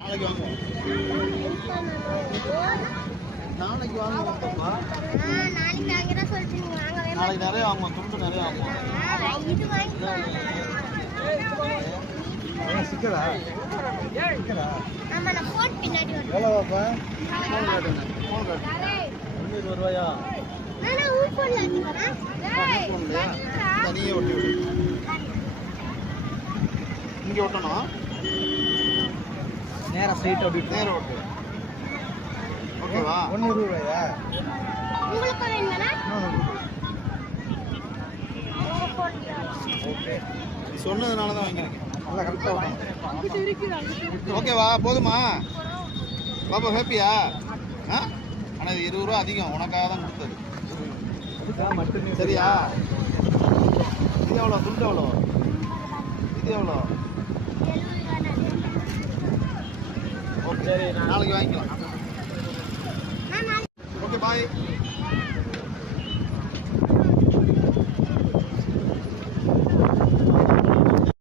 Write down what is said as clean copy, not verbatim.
நாளைக்கு வாங்க. நாளைக்கு வாங்குவோம்ப்பா. நாளைக்கு நிறைய வாங்குவோம், துண்டு நிறைய வாங்குவோம். சிக்கலா எவ்வளோவாப்பா? ஃபோன் காட்டுங்க, ஃபோன் காட்டுங்க. 20 ரூபாயா? தனியே ஒட்டி விடு. இங்கே ஒட்டணும், நேராக ஸ்ட்ரைட் அப்படி நேரம் ஓட்டு. ஓகேவா? 1 ரூபாயா? ஓகே, நீ சொன்னதுனால தான் வாங்கியிருக்கேன். நல்லா கரெக்டாக ஓட்டணும். ஓகேவா? போதுமா பாப்பா? ஹாப்பியா? ஆ, ஆனால் இது 20 ரூபா அதிகம், உனக்காக தான் கொடுத்தது. சரியா? இது எவ்வளோ? துண்டு எவ்வளோ? இது எவ்வளோ? ஓகே, நாளைக்கு வாங்கிக்கலாம்.